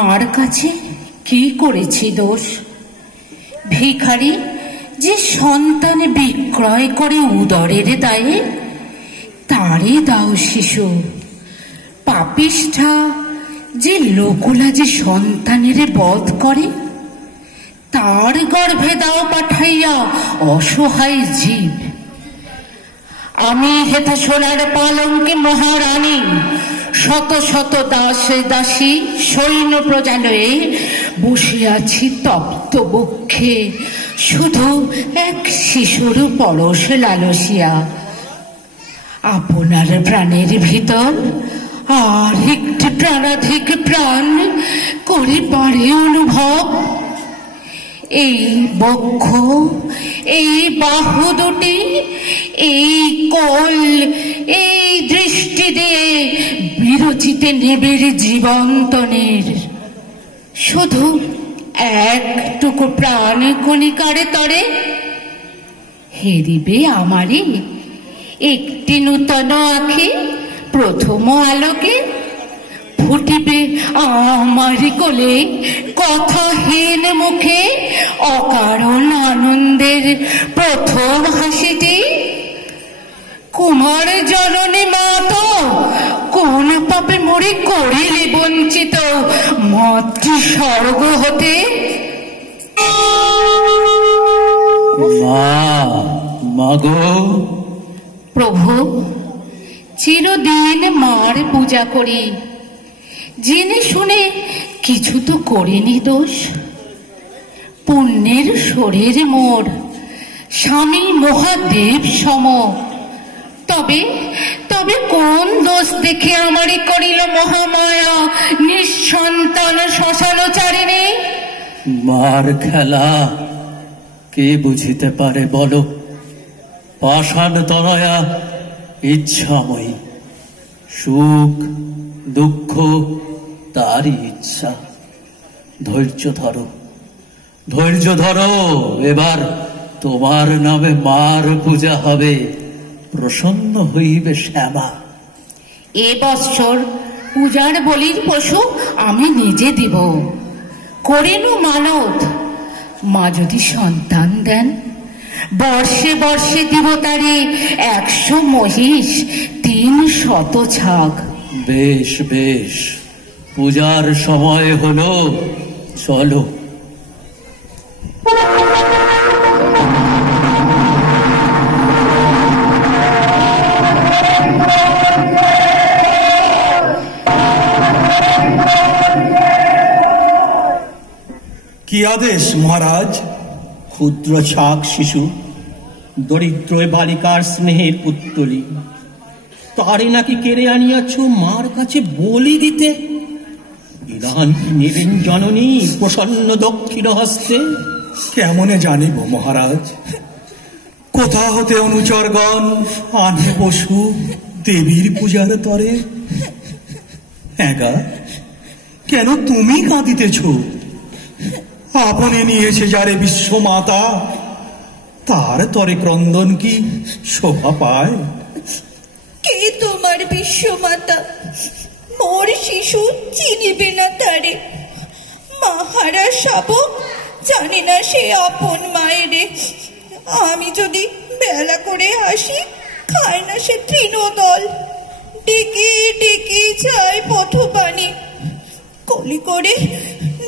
মার কাছে কি করেছি দোষ? ভিখারি যে সন্তান বিক্রয় করে উদরের দায়ে, তারে দাও শিশু। পাপিষ্ঠা যে লোকুলা যে সন্তানের বধ করে, তার গর্ভে দাও পাঠাইয়া অসহায় জীব। আমি হেথা সোনার পালঙ্কে মহারানী, শত শত দাসে দাসী সৈন্য প্রজালয়ে বসে আছি তপ্ত বক্ষে, শুধু এক শিশুর পরশ লালসিয়া। আপনার প্রাণের ভিতর আর একটি প্রাণাধিক প্রাণ করে পারে অনুভব। এই বক্ষ, এই বাহু দুটি, এই কোল, এই দৃষ্টি দিয়ে বিরচিতে নেবের জীবন্তনের। শুধু একটুকু প্রাণ কণিকারে তরে হেরিবে আমারই একটি নূতন আঁখি প্রথম আলোকে। ফুটিবে আমারই কোলে কথাহীন মুখে অকারণ আনন্দের প্রথম হাসিটি। কুমার জননী মা তো কোন পাপে মরে করিলে বঞ্চিত মাতৃ স্বর্গ হতে। মাগো প্রভু, চিরদিন মার পূজা করি, জেনে শুনে কিছু তো করিনি দোষ। পুণ্যের শরীর মোর, স্বামী মহাদেব সম। তবে তবে কোন দোষ দেখে আমারই করিল মহামায়া নিঃসন্তান শ্মশানচারিণী? মার খেলা কে বুঝিতে পারে বলো? পাষাণ তনয়া ইচ্ছাময়ী, সুখ দুঃখ তারই ইচ্ছা। ধৈর্য ধরো, ধৈর্য ধরো। এবার তোমার নামে মার পূজা হবে, প্রসন্ন হইবে শ্যামা। এ বৎসর পূজার বলির পশু আমি নিজে দিব। করেনু মানত, মা যদি সন্তান দেন, বর্ষে বর্ষে দিব তারে 100 মহিষ, 300 ছাগ। বেশ বেশ, পূজার সময় হলো, চলো। কি আদেশ মহারাজ? ক্ষুদ্র ছাক শিশু, দরিদ্র বালিকার স্নেহের পুত্তলি, তারে নাকি কেড়ে আনিয়াছ মার কাছে বলি দিতে। বিধান নেবেন জননী প্রসন্ন দক্ষিণ হস্তে? কেমনে জানিব মহারাজ? কোথা হতে অনুচরগণ আনে পশু দেবীর পূজার তরে? একা কেন তুমি কাঁদিতেছ? আপনে নিয়েছে যারে বিশ্বমাতা, তার তরে ক্রন্দন কি শোভা পায়? কে তোমার বিশ্বমাতা? মোর শিশু চিনিবে না তারে। মাহারা শাবক জানে না সে আপন মায়েরে। আমি যদি বেলা করে আসি, খায় না সে তৃণদল। ডেকে ডেকে যায় পথপানে, কলি করে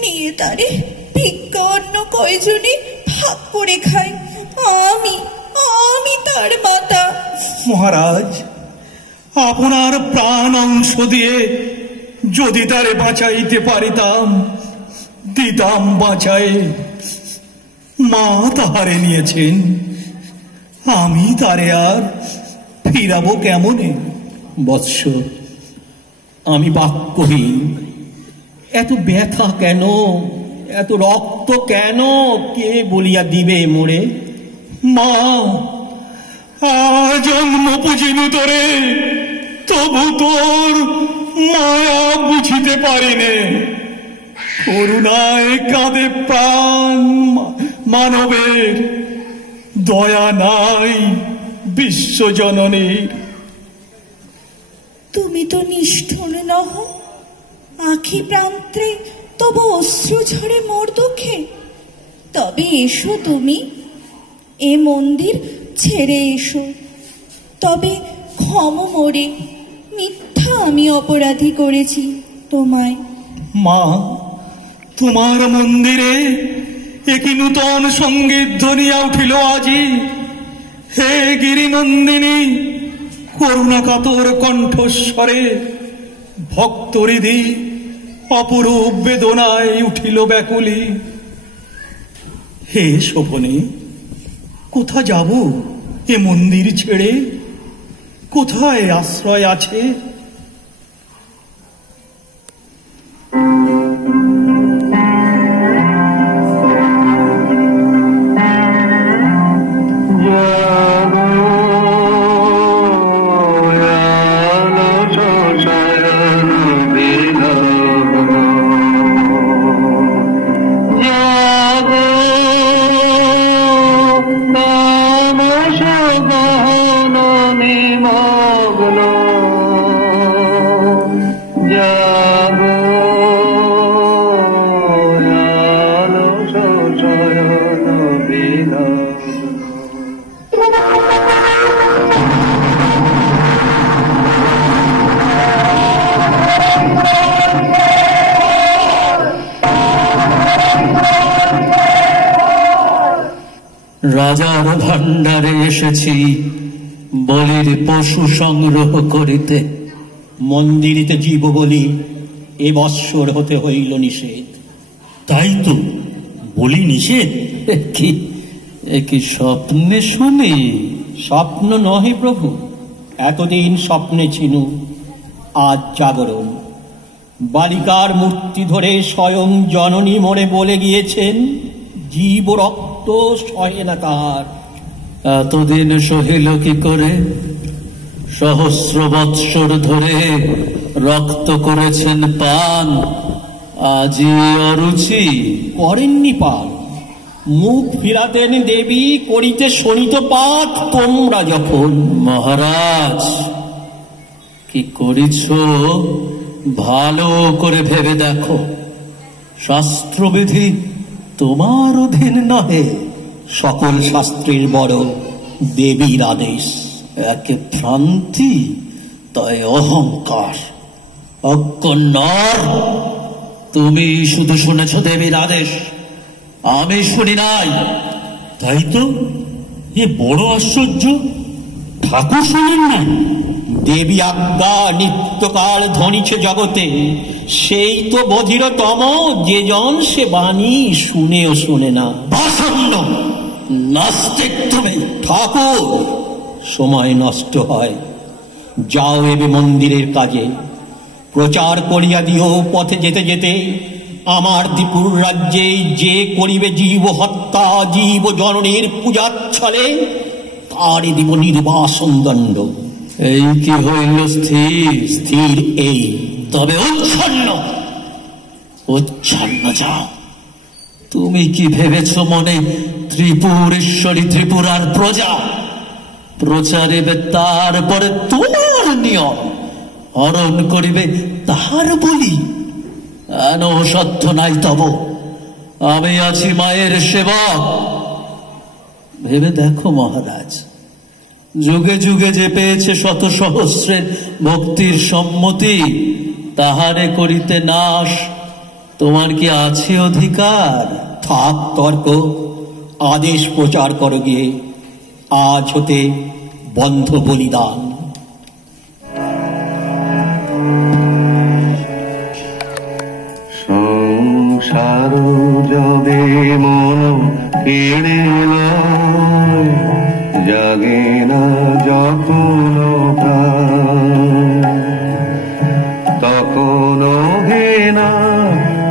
নিয়ে তারে ভিক্ষা অন্য কয়জনে ভাগ করে খায়। আমি আমি তার মাতা। মহারাজ, আপনার প্রাণ অংশ দিয়ে যদি তারে বাঁচাইতে পারিতাম, দিতাম বাঁচাই। মা তাহারে নিয়েছেন, আমি তারে আর ফিরাবো কেমনে? বৎস, আমি বাক্যহীন। এত ব্যথা কেন, এত রক্ত কেন, কে বলিয়া দিবে মোরে? মা, জন্ম পুজিনু তোরে, তবু তোর মায়া বুঝিতে পারিনে। করুণায় কাঁদে প্রাণ মানবের, দয়া নাই বিশ্বজননীর। তুমি তো নিষ্ঠুর নহ, আখি প্রান্তে তবু অশ্রু ঝরে মোর দুঃখে। তবে এসো তুমি, এ মন্দির ছেড়ে এসো। তবে ক্ষম মোরে, মিথ্যা আমি অপরাধী করেছি তোমায়। মা, তোমার মন্দিরে একই নূতন সঙ্গীত ধ্বনিয়া উঠিল আজি। হে গিরিনন্দিনী, করুণা কাতর কণ্ঠস্বরে ভক্তহৃদি অপরূপ বেদনায় উঠিল ব্যাকুলি। হে শোভনে, কোথা যাব এ মন্দির ছেড়ে? কোথায় আশ্রয় আছে? রাজার ভাণ্ডারে এসেছি বলির পশু সংগ্রহ করিতে। মন্দিরিতে জীব বলি এ বৎসর হতে হইল নিষেধ। তাই তো, বলি নিষেধ। কি স্বপ্নে শুনি? স্বপ্ন নহে প্রভু, এতদিন স্বপ্নে ছিনু, আজ জাগরণ। বালিকার মূর্তি ধরে স্বয়ং জননী মোরে বলে গিয়েছেন, জীব রক্ত সহে না তার। এতদিন সহিল কি করে? সহস্র বৎসর ধরে রক্ত করেছেন পান, আজি অরুচি। করেননি পান, মুখ ফিরাতেন দেবী, করিতে শোনিত পাঠ তোমরা যখন। মহারাজ, কি করিছ ভালো করে ভেবে দেখো। শাস্ত্রবিধি তোমার অধীন নহে, সকল শাস্ত্রের বড় দেবীর আদেশ। একে ভ্রান্তি, তাই অহংকার। অজ্ঞ নর, তুমি শুধু শুনেছ দেবীর আদেশ, আমি শুনি নাই। তাই তো, এ বড় আশ্চর্য, ঠাকুর শোনেন না? দেবী আজ্ঞা নিত্যকাল ধ্বনিছে জগতে, সেই তো বধিরতম, যে জন সে বাণী শুনেও শুনে না। বাসন্ন নাস্তিক তুমি। ঠাকুর, সময় নষ্ট হয়, যাও এবে মন্দিরের কাজে। প্রচার করিয়া দিও পথে যেতে যেতে, আমার ত্রিপুর রাজ্যে যে করিবে জীব হত্যা, জীব জননীর পূজাচ্ছলে, তারই দিব নির্বাসন দণ্ড। এই কি হইল স্থির? স্থির এই। তবে উচ্ছন্ন, উচ্ছন্ন যাও। তুমি কি ভেবেছ মনে ত্রিপুরেশ্বরী ত্রিপুরার প্রজা? প্রচারিবে তারপরে তোমার নিয়ম, হরণ করিবে তাহার বলি। এন সত্য নাই তব, আমি আছি মায়ের সেবক। ভেবে দেখো মহারাজ, যুগে যুগে যে পেয়েছে শত সহস্রের ভক্তির সম্মতি, তাহারে করিতে নাশ তোমার কি আছে অধিকার? থাক তর্ক, আদেশ প্রচার করো গিয়ে। আজ হতে বন্ধ বলিদান। সংসার যবে মন কেড়ে লয়, জাগে না যখন তখন হে না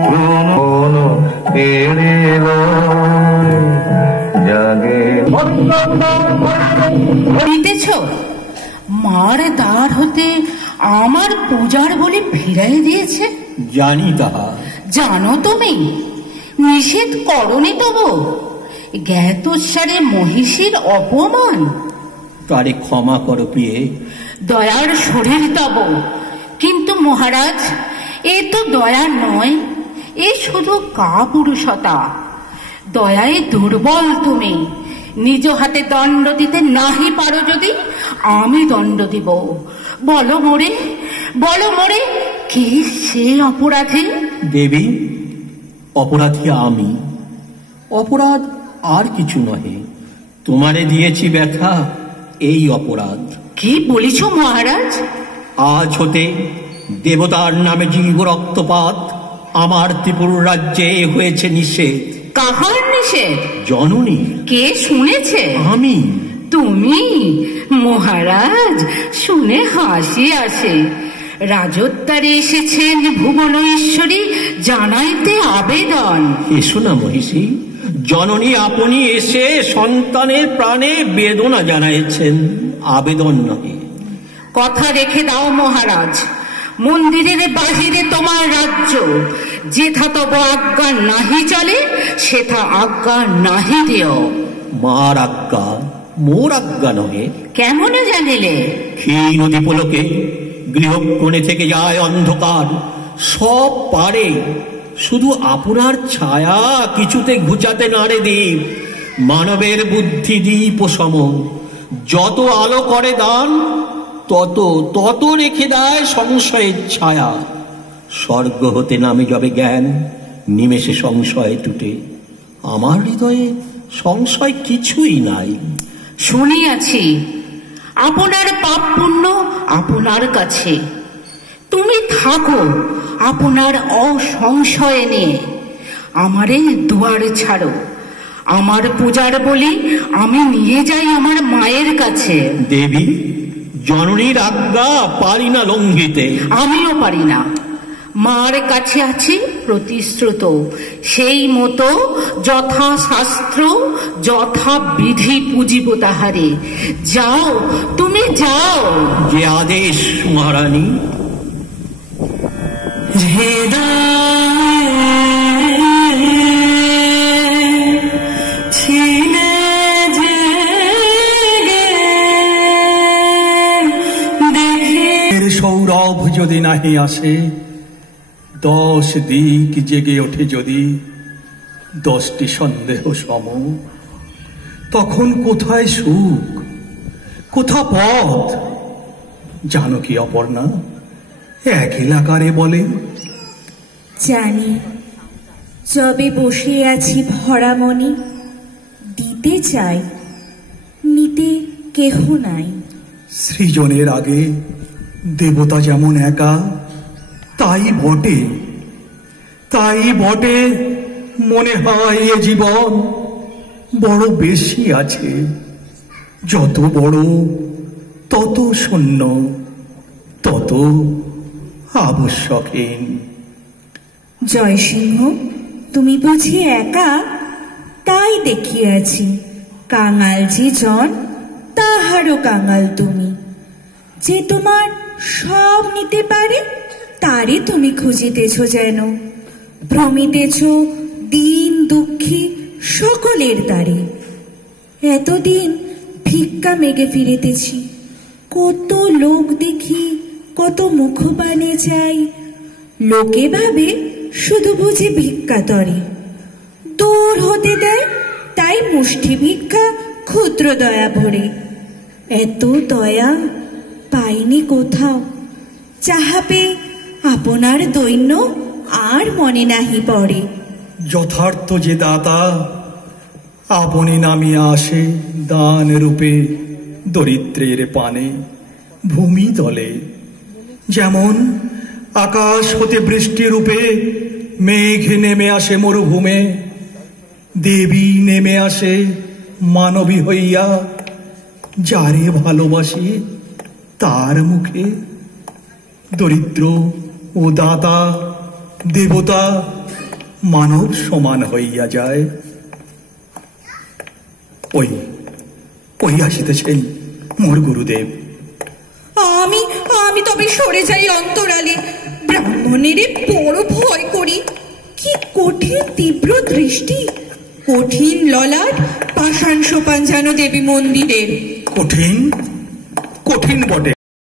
প্রণ কেড়ে লয়, জাগে। দিতেছ মার দ্বার হতে আমার পূজার বলি ফিরাই দিয়েছে। জানি তাহা। জানো তুমি, নিষেধ করনি তবু, জ্ঞাতসারে মহিষীর অপমান। তারে ক্ষমা করো প্রিয়ে। দয়ার শরীর তব, কিন্তু মহারাজ এ তো দয়া নয়, এ শুধু কাপুরুষতা। দয়ায় দুর্বল তুমি। নিজ হাতে দণ্ড দিতে নাহি পারো যদি আমি দণ্ড দিব। বলো মোরে কি সে অপরাধী? দেবী, অপরাধী আমি। অপরাধ আর কিছু নহে, তোমারে দিয়েছি ব্যথা, এই অপরাধ। কি বলিছ মহারাজ? আজ হতে দেবতার নামে জীব রক্তপাত আমার ত্রিপুর রাজ্যে হয়েছে নিষেধ। কাহার নিষেধ? জননী। কে শুনেছে? আমি। তুমি? মহারাজ, শুনে হাসি আসে। রাজত্বারে এসেছেন ভুবন ঈশ্বরী জানাইতে আবেদন। এসো না মহিষী, জননী আপনি এসে সন্তানের প্রাণে বেদনা জানাইছেন, আবেদন নহে। কথা রেখে দাও মহারাজ। মন্দিরের বাহিরে তোমার রাজ্য, যেথা তব আজ্ঞা নাহি চলে সেথা আজ্ঞা নাহি দিও। মার আজ্ঞা, মোর আজ্ঞা নহে। কেমনে জানিলে? সেই নদী পুলকে গৃহকোণে থেকে যায় অন্ধকার, সব পারে, শুধু আপনার ছায়া কিছুতে ঘুচাতে নারে দ্বীপ। মানবের বুদ্ধি দ্বীপ সম, যত আলো করে দান তত তত রেখে দেয় সংশয়ের ছায়া। স্বর্গ হতে নামে যাবে জ্ঞান, নিমেষে সংশয় টুটে। আমার হৃদয়ে সংশয় কিছুই নাই। শুনিয়াছি আপনার পাপ পুণ্য আপনার কাছে। তুমি থাকো আপনার অসংশয়ে নিয়ে। আমারে দুয়ারে ছাড়ো, আমার পূজার বলি আমি নিয়ে যাই আমার মায়ের কাছে। দেবী, জননীর আজ্ঞা পারি না লঙ্ঘিতে। আমিও পারি না। মার কাছে আছি প্রতিশ্রুত, সেই মতো যথা শাস্ত্র যথা বিধি পুজিব তাহারে। যাও, তুমি যাও। যে আদেশ মহারানী। সৌরভ যদি নাহি আসে, 10 দিক জেগে ওঠে যদি 10টি সন্দেহ সম, তখন কোথায় সুখ, কোথা পথ? জানো কি অপর্ণা, এক এলাকারে বলে? জানি, যবে বসে আছি ভরা মনে, দিতে চাই, নিতে কেহ নাই। সৃজনের আগে দেবতা যেমন একা, তাই বটে মনে হয় এ জীবন বড় বেশি আছে। যত বড় তত শূন্য, তত আবশ্যকহীন। জয়সিংহ, তুমি বুঝি একা? তাই দেখিয়াছি, কাঙাল যে জন তাহারও কাঙাল তুমি। যে তোমার সব নিতে পারে তারে তুমি খুঁজিতেছ, যেন ভ্রমিতেছ দিন দুঃখী সকলের দ্বারে। এতদিন ভিক্ষা মেগে ফিরিতেছি, কত লোক দেখি, কত মুখপানে চাই। লোকে ভাবে শুধু বুঝি ভিক্ষা তরে, দূর হতে দেয় তাই মুষ্টি ভিক্ষা ক্ষুদ্র দয়া ভরে। এত দয়া পাইনি কোথাও, যাহা পেয়ে আপনার দৈন্য আর মনে নাহি পড়ে। যথার্থ যে দাতা আপনি নামিয়া আসে দান রূপে দরিদ্রের পানে ভূমি তলে। যেমন আকাশ হতে বৃষ্টি রূপে মেঘ নেমে আসে মরুভূমে, দেবী নেমে আসে মানবী হইয়া। যারে ভালোবাসি তার মুখে দরিদ্র ও দাতা, দেবতা, মানব সমান হইয়া যায়। ওই আসিতেছেন মোর গুরুদেব। আমি তবে সরে যাই অন্তরালে। ব্রাহ্মণের বড় ভয় করি। কি কঠিন তীব্র দৃষ্টি, কঠিন ললাট, পাষাণ সোপান যেন দেবী মন্দিরের। কঠিন বটে।